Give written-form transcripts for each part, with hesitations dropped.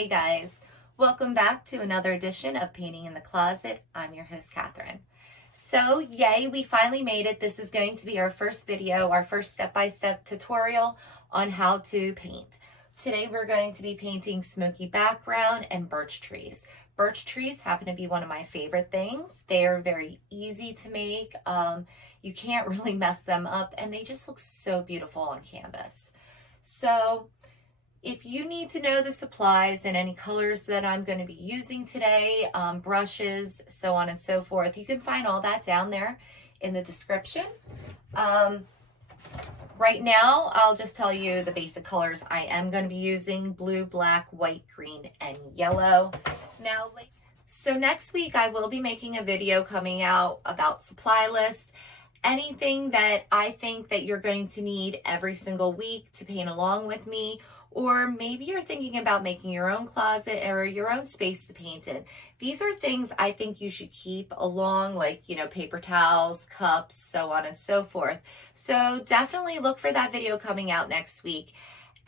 Hey guys, welcome back to another edition of Painting in the Closet. I'm your host, Catherine. So yay, we finally made it. This is going to be our first video, our first step-by-step tutorial on how to paint. Today we're going to be painting smoky background and birch trees. Birch trees happen to be one of my favorite things. They are very easy to make. You can't really mess them up and they just look so beautiful on canvas. So if you need to know the supplies and any colors that I'm going to be using today, brushes, so on and so forth, you can find all that down there in the description. Right now, I'll just tell you the basic colors I am going to be using: blue, black, white, green, and yellow. So next week, I will be making a video coming out about supply list. Anything that I think that you're going to need every single week to paint along with me, or maybe you're thinking about making your own closet or your own space to paint in. These are things I think you should keep along, like, you know, paper towels, cups, so on and so forth. So definitely look for that video coming out next week.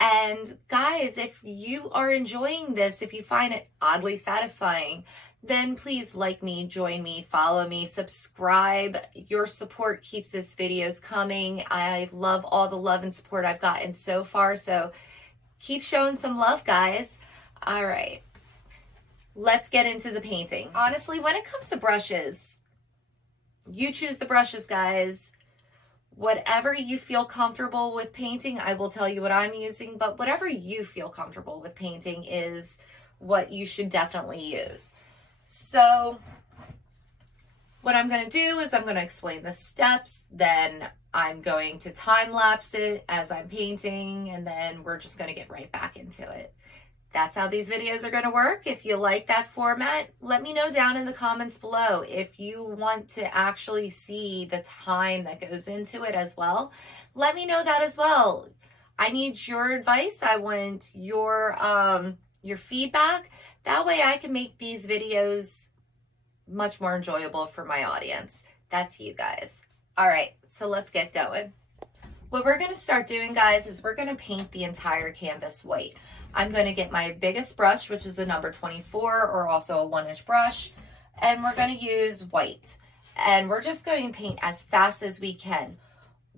And guys, if you are enjoying this, if you find it oddly satisfying, then please like me, join me, follow me, subscribe. Your support keeps this videos coming. I love all the love and support I've gotten so far, so keep showing some love, guys. All right, let's get into the painting. Honestly, when it comes to brushes, you choose the brushes, guys. Whatever you feel comfortable with painting, I will tell you what I'm using, but whatever you feel comfortable with painting is what you should definitely use. So what I'm going to do is I'm going to explain the steps, then I'm going to time lapse it as I'm painting, and then we're just going to get right back into it. That's how these videos are going to work. If you like that format, let me know down in the comments below. If you want to actually see the time that goes into it as well, let me know that as well. I need your advice. I want your feedback. That way I can make these videos much more enjoyable for my audience. That's you guys. All right, so let's get going. What we're going to start doing, guys, is we're going to paint the entire canvas white. I'm going to get my biggest brush, which is a number 24 or also a 1-inch brush, and we're going to use white. And we're just going to paint as fast as we can.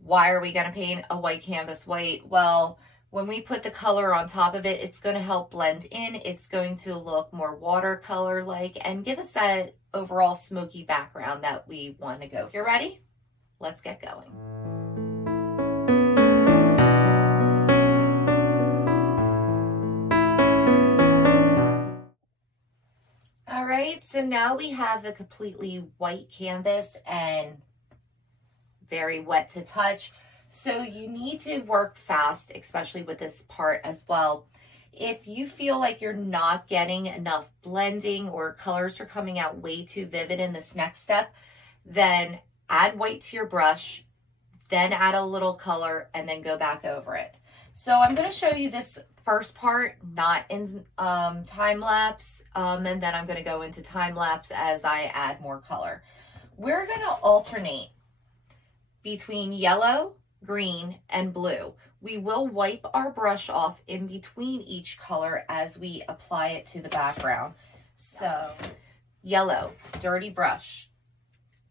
Why are we going to paint a white canvas white? Well, when we put the color on top of it, it's going to help blend in. It's going to look more watercolor-like and give us that overall smoky background that we want to go. If you're ready, let's get going. All right, so now we have a completely white canvas and very wet to touch. So you need to work fast, especially with this part as well. If you feel like you're not getting enough blending or colors are coming out way too vivid in this next step, then add white to your brush, then add a little color, and then go back over it. So I'm going to show you this first part, not in time lapse, and then I'm going to go into time lapse as I add more color. We're going to alternate between yellow, green, and blue. We will wipe our brush off in between each color as we apply it to the background. So yellow, dirty brush,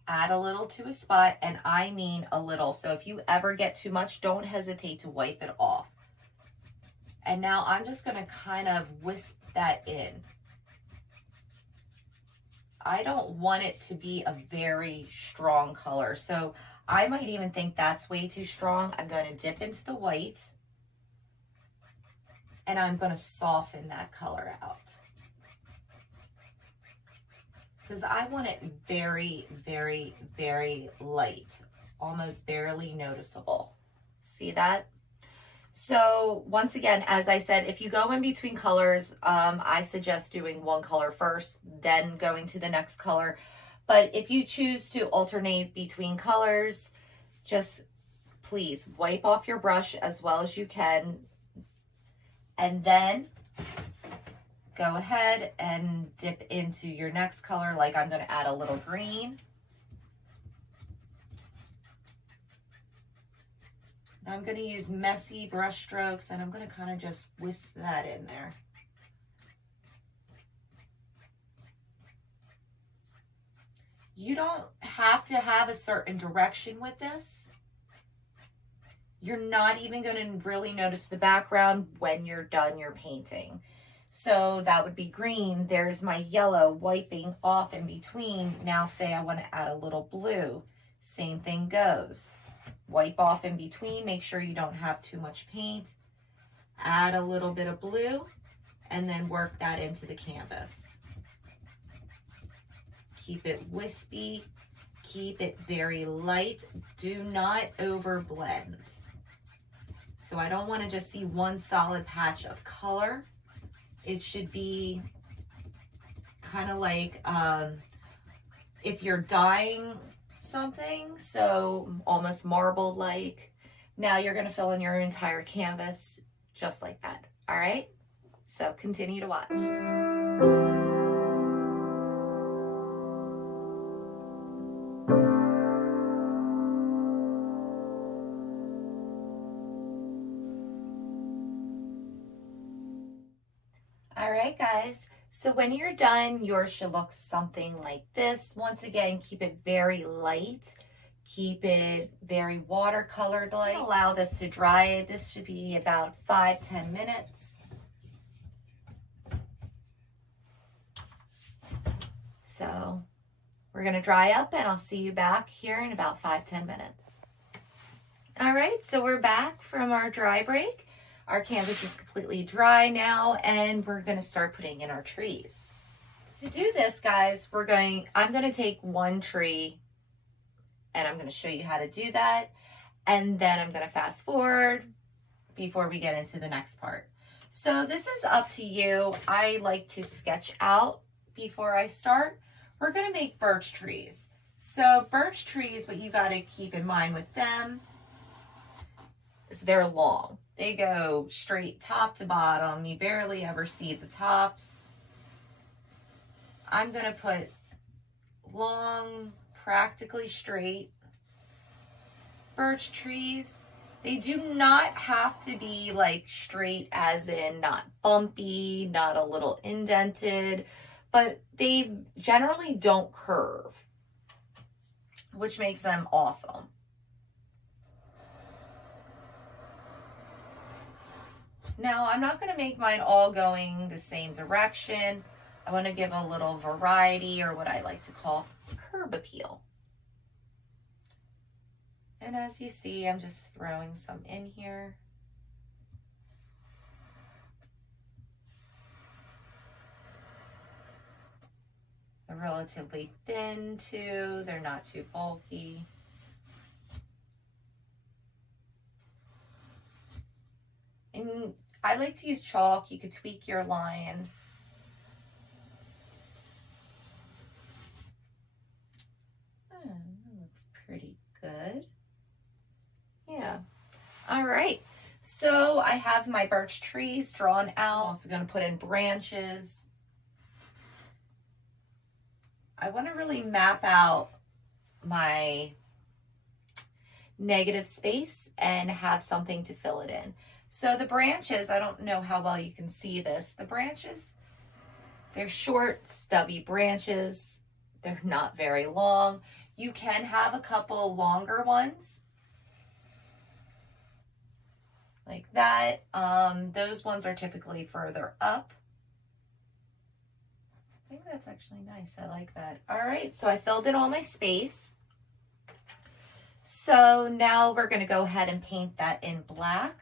add a little to a spot, and I mean a little. So if you ever get too much, don't hesitate to wipe it off. And now I'm just going to kind of wisp that in. I don't want it to be a very strong color, so I might even think that's way too strong. I'm going to dip into the white and I'm going to soften that color out because I want it very, very, very light, almost barely noticeable. See that? So once again, as I said, if you go in between colors, I suggest doing one color first, then going to the next color. But if you choose to alternate between colors, just please wipe off your brush as well as you can. And then go ahead and dip into your next color. Like I'm going to add a little green. Now I'm going to use messy brush strokes and I'm going to kind of just wisp that in there. You don't have to have a certain direction with this. You're not even going to really notice the background when you're done your painting. So that would be green. There's my yellow wiping off in between. Now say I want to add a little blue. Same thing goes. Wipe off in between. Make sure you don't have too much paint. Add a little bit of blue and then work that into the canvas. Keep it wispy. Keep it very light. Do not overblend. So I don't want to just see one solid patch of color. It should be kind of like if you're dyeing something, so almost marble-like. Now you're going to fill in your entire canvas just like that. All right? So continue to watch. All right, guys, so when you're done, yours should look something like this. Once again, keep it very light. Keep it very watercolored like. Allow this to dry. This should be about 5-10 minutes. So we're going to dry up and I'll see you back here in about 5-10 minutes. All right, so we're back from our dry break. Our canvas is completely dry now, and we're going to start putting in our trees. To do this, guys, I'm going to take one tree, and I'm going to show you how to do that, and then I'm going to fast forward before we get into the next part. So this is up to you. I like to sketch out before I start. We're going to make birch trees. So birch trees, what you got to keep in mind with them is they're long. They go straight top to bottom. You barely ever see the tops. I'm going to put long, practically straight birch trees. They do not have to be like straight as in not bumpy, not a little indented, but they generally don't curve, which makes them awesome. Now, I'm not going to make mine all going the same direction. I want to give a little variety, or what I like to call curb appeal. And as you see, I'm just throwing some in here. They're relatively thin too. They're not too bulky. And I like to use chalk. You could tweak your lines. Oh, that looks pretty good. Yeah. All right. So I have my birch trees drawn out. I'm also going to put in branches. I want to really map out my negative space and have something to fill it in. So the branches, I don't know how well you can see this. The branches, they're short, stubby branches. They're not very long. You can have a couple longer ones like that. Those ones are typically further up. I think that's actually nice. I like that. All right, so I filled in all my space. So now we're going to go ahead and paint that in black.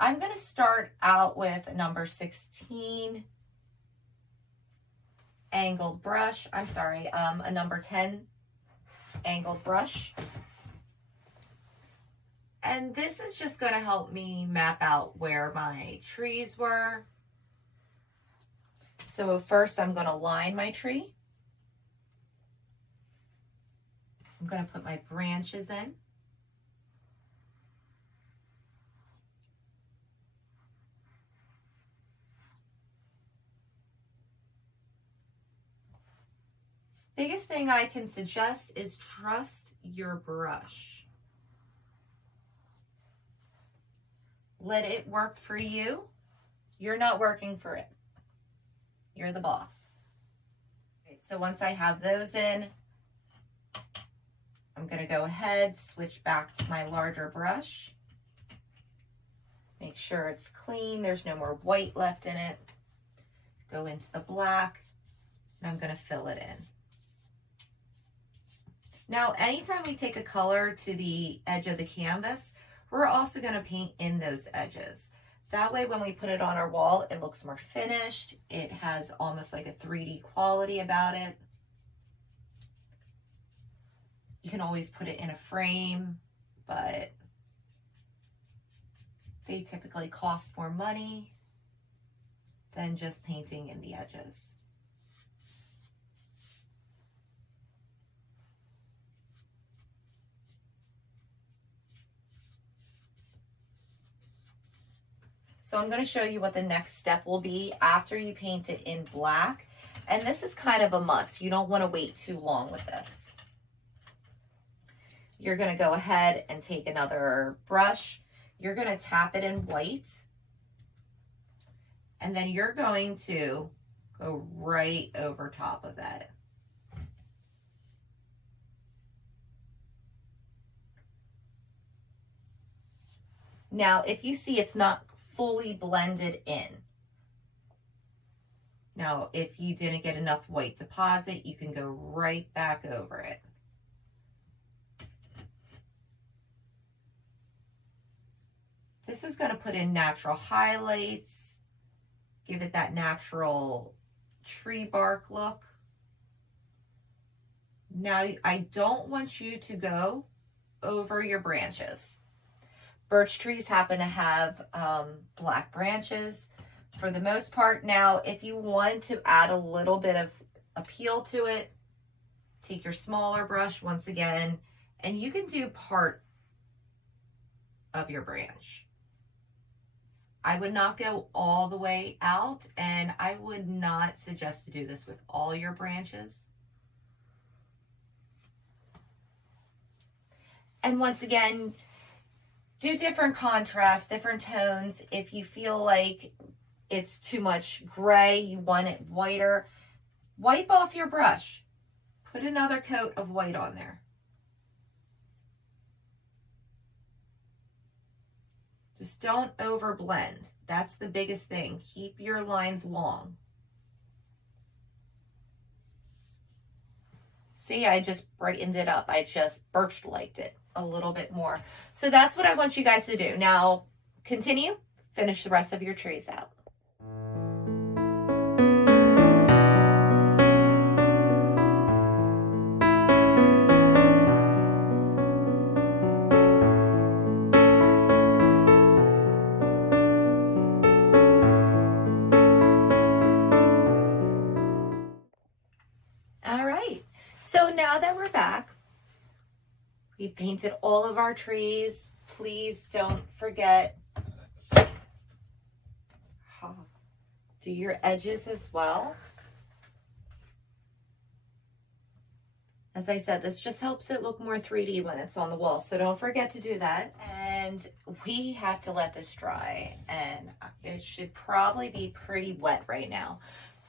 I'm going to start out with a number 16 angled brush. I'm sorry, a number 10 angled brush. And this is just going to help me map out where my trees were. So first I'm going to line my tree. I'm going to put my branches in. Biggest thing I can suggest is trust your brush. Let it work for you. You're not working for it. You're the boss. Okay, so once I have those in, I'm going to go ahead, switch back to my larger brush. Make sure it's clean. There's no more white left in it. Go into the black, and I'm going to fill it in. Now, anytime we take a color to the edge of the canvas, we're also going to paint in those edges. That way, when we put it on our wall, it looks more finished. It has almost like a 3D quality about it. You can always put it in a frame, but they typically cost more money than just painting in the edges. So I'm going to show you what the next step will be after you paint it in black. And this is kind of a must. You don't want to wait too long with this. You're going to go ahead and take another brush. You're going to tap it in white. And then you're going to go right over top of that. Now, if you see it's not fully blended in. Now, if you didn't get enough white deposit, you can go right back over it. This is going to put in natural highlights, give it that natural tree bark look. Now, I don't want you to go over your branches. Birch trees happen to have black branches for the most part. Now, if you want to add a little bit of appeal to it, take your smaller brush once again, and you can do part of your branch. I would not go all the way out, and I would not suggest to do this with all your branches. And once again, do different contrasts, different tones. If you feel like it's too much gray, you want it whiter, wipe off your brush. Put another coat of white on there. Just don't over blend. That's the biggest thing. Keep your lines long. See, I just brightened it up. I just birch liked it a little bit more. So that's what I want you guys to do. Now, continue, finish the rest of your trees out. All right, so now that we're back, we've painted all of our trees. Please don't forget, do your edges as well. As I said, this just helps it look more 3D when it's on the wall, so don't forget to do that. And we have to let this dry, and it should probably be pretty wet right now.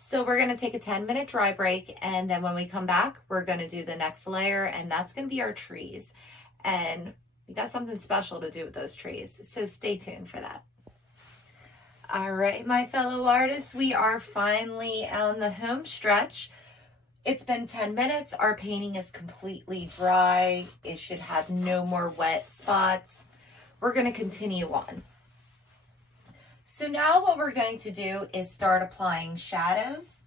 So we're going to take a 10-minute dry break, and then when we come back, we're going to do the next layer, and that's going to be our trees. And we got something special to do with those trees, so stay tuned for that. All right, my fellow artists, we are finally on the home stretch. It's been 10 minutes. Our painting is completely dry. It should have no more wet spots. We're going to continue on. So now what we're going to do is start applying shadows.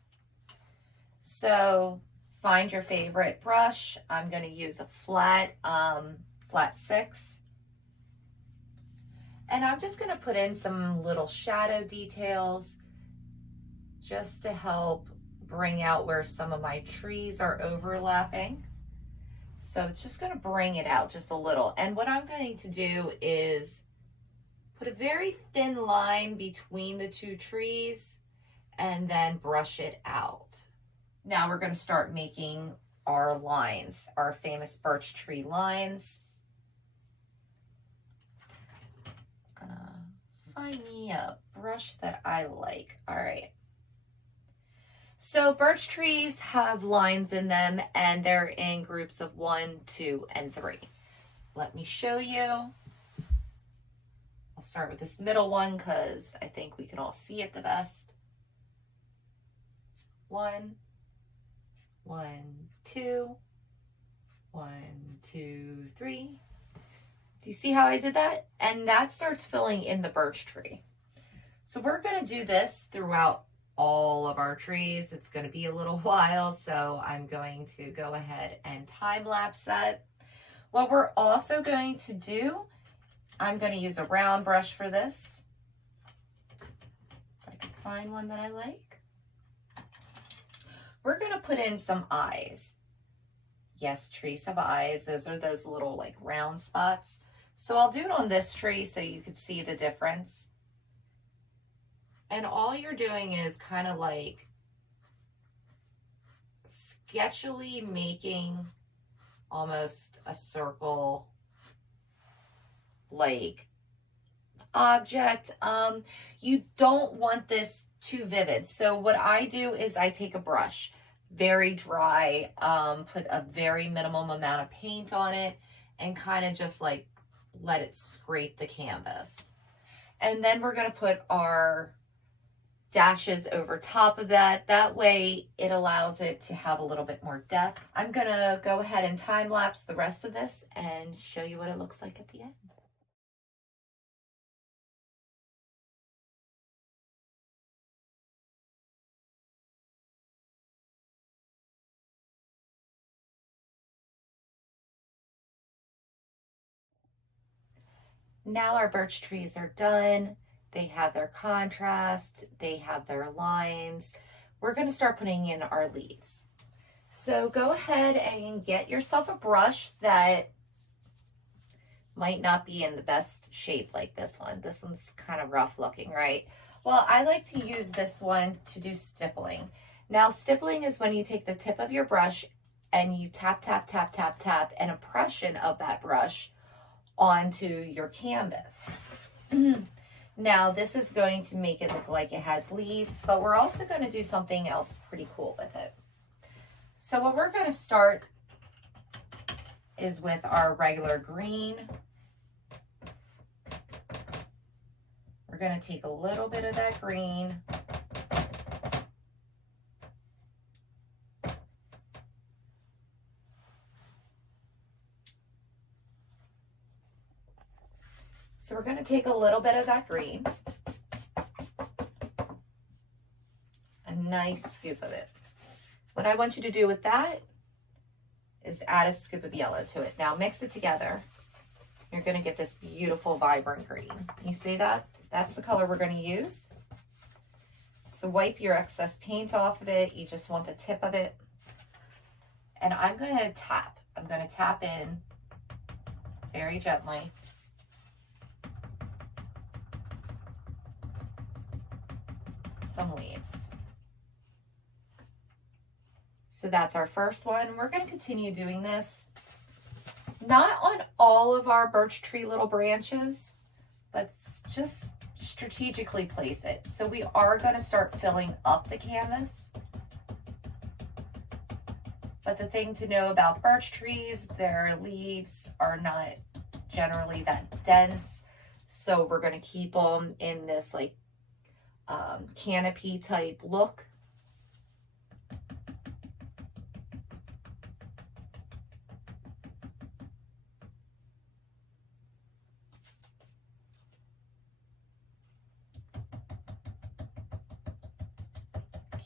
So find your favorite brush. I'm going to use a flat 6. And I'm just going to put in some little shadow details just to help bring out where some of my trees are overlapping. So it's just going to bring it out just a little. And what I'm going to do is put a very thin line between the two trees and then brush it out. Now we're going to start making our lines, our famous birch tree lines. I'm gonna find me a brush that I like. All right. So birch trees have lines in them and they're in groups of 1, 2, and 3. Let me show you. I'll start with this middle one because I think we can all see it the best. 1, 1, 2, 1, 2, 3. Do you see how I did that? And that starts filling in the birch tree. So we're going to do this throughout all of our trees. It's going to be a little while, so I'm going to go ahead and time lapse that. What we're also going to do, I'm going to use a round brush for this. If I can find one that I like. We're going to put in some eyes. Yes, trees have eyes. Those are those little like round spots. So I'll do it on this tree so you can see the difference. And all you're doing is kind of like sketchily making almost a circle like object. You don't want this too vivid. So what I do is I take a brush, very dry, put a very minimum amount of paint on it and kind of just like let it scrape the canvas. And then we're going to put our dashes over top of that. That way it allows it to have a little bit more depth. I'm going to go ahead and time lapse the rest of this and show you what it looks like at the end. Now our birch trees are done. They have their contrast, they have their lines. We're going to start putting in our leaves. So go ahead and get yourself a brush that might not be in the best shape like this one. This one's kind of rough looking, right? Well, I like to use this one to do stippling. Now, stippling is when you take the tip of your brush and you tap, tap, tap, tap, tap, an impression of that brush onto your canvas. Now, this is going to make it look like it has leaves, but we're also going to do something else pretty cool with it. So what we're going to start is with our regular green. We're going to take a little bit of that green. So we're going to take a little bit of that green, a nice scoop of it. What I want you to do with that is add a scoop of yellow to it. Now mix it together. You're going to get this beautiful vibrant green. You see that? That's the color we're going to use. So wipe your excess paint off of it. You just want the tip of it. And I'm going to tap. I'm going to tap in very gently. Some leaves. So that's our first one. We're going to continue doing this, not on all of our birch tree little branches, but just strategically place it. So we are going to start filling up the canvas. But the thing to know about birch trees, their leaves are not generally that dense. So we're going to keep them in this like canopy type look.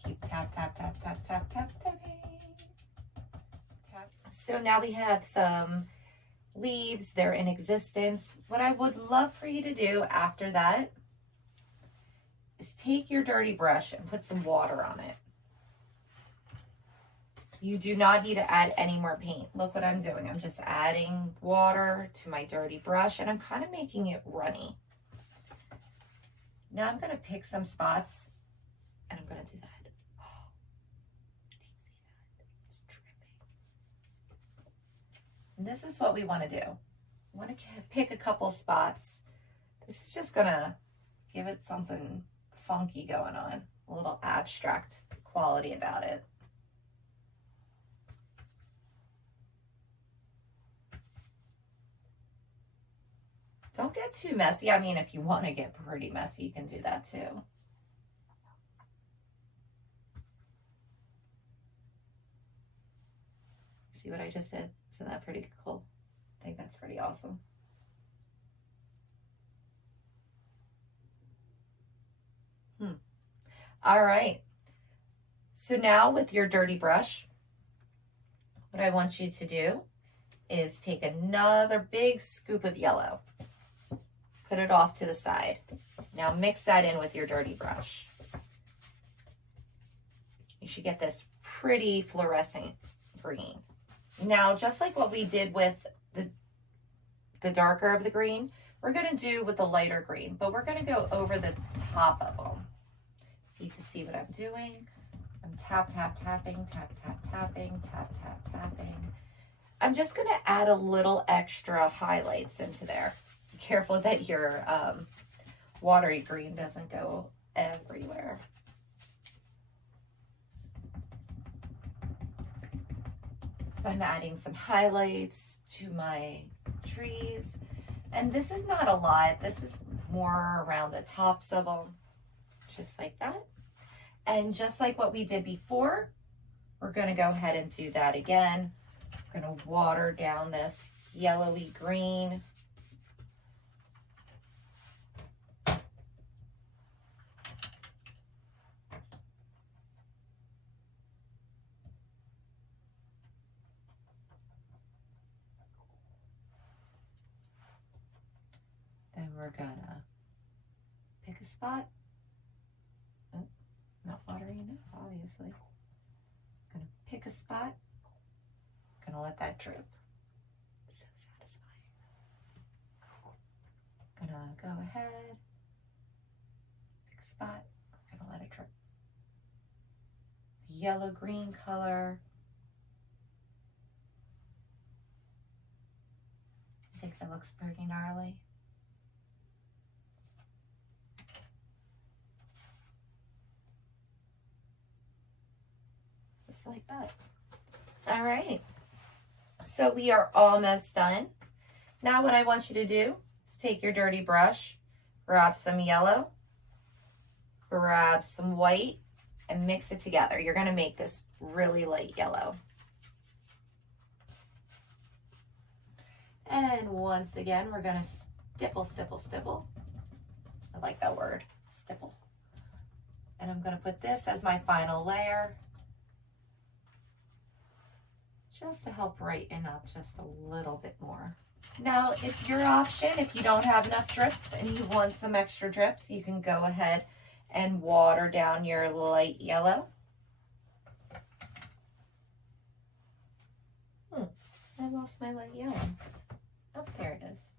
Keep tap, tap, tap, tap, tap, tap, tapping. Tap. So now we have some leaves, they're in existence. What I would love for you to do after that is take your dirty brush and put some water on it. You do not need to add any more paint. Look what I'm doing. I'm just adding water to my dirty brush and I'm kind of making it runny. Now I'm going to pick some spots and I'm going to do that. Oh, do you see that? It's dripping. And this is what we want to do. I want to pick a couple spots. This is just going to give it something funky going on, a little abstract quality about it. Don't get too messy. I mean, if you want to get pretty messy, you can do that too. See what I just did? Isn't that pretty cool? I think that's pretty awesome. All right. So now with your dirty brush, what I want you to do is take another big scoop of yellow. Put it off to the side. Now mix that in with your dirty brush. You should get this pretty fluorescent green. Now, just like what we did with the darker of the green, we're going to do with the lighter green, but we're going to go over the top of them. You can see what I'm doing. I'm tap, tap, tapping, tap, tap, tapping, tap, tap, tapping. I'm just going to add a little extra highlights into there. Be careful that your watery green doesn't go everywhere. So I'm adding some highlights to my trees. And this is not a lot. This is more around the tops of them. Just like that. And just like what we did before, we're going to go ahead and do that again. We're going to water down this yellowy green. Then we're going to pick a spot. Not watering enough, obviously. I'm gonna pick a spot. I'm gonna let that drip. So satisfying. Gonna go ahead, pick a spot. I'm gonna let it drip. The yellow-green color. I think that looks pretty gnarly. Just like that. All right. So we are almost done. Now what I want you to do is take your dirty brush, grab some yellow, grab some white, and mix it together. You're going to make this really light yellow. And once again, we're going to stipple, stipple, stipple. I like that word, stipple. And I'm going to put this as my final layer, just to help brighten up just a little bit more. Now, it's your option. If you don't have enough drips and you want some extra drips, you can go ahead and water down your light yellow. I lost my light yellow. Oh, there it is.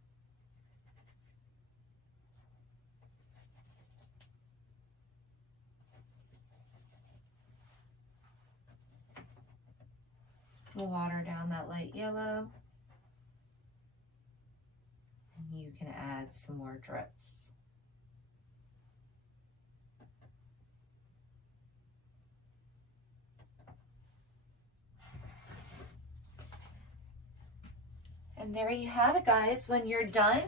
We'll water down that light yellow. And you can add some more drips. And there you have it, guys. When you're done,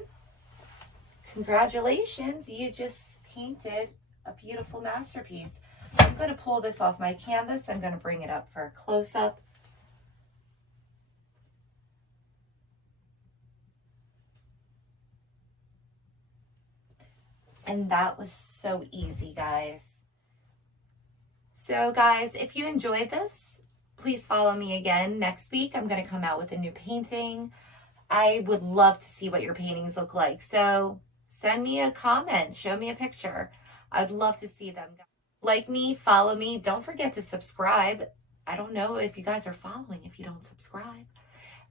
congratulations, you just painted a beautiful masterpiece. I'm going to pull this off my canvas. I'm going to bring it up for a close-up. And that was so easy, guys. So guys, if you enjoyed this, please follow me again. Next week, I'm going to come out with a new painting. I would love to see what your paintings look like. So send me a comment, show me a picture. I'd love to see them. Like me, follow me. Don't forget to subscribe. I don't know if you guys are following if you don't subscribe.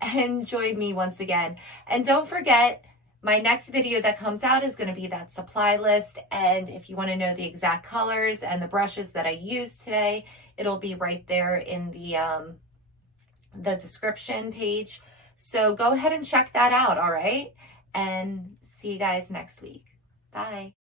And join me once again. And don't forget, my next video that comes out is going to be that supply list. And if you want to know the exact colors and the brushes that I used today, it'll be right there in the description page. So go ahead and check that out, all right? And see you guys next week. Bye.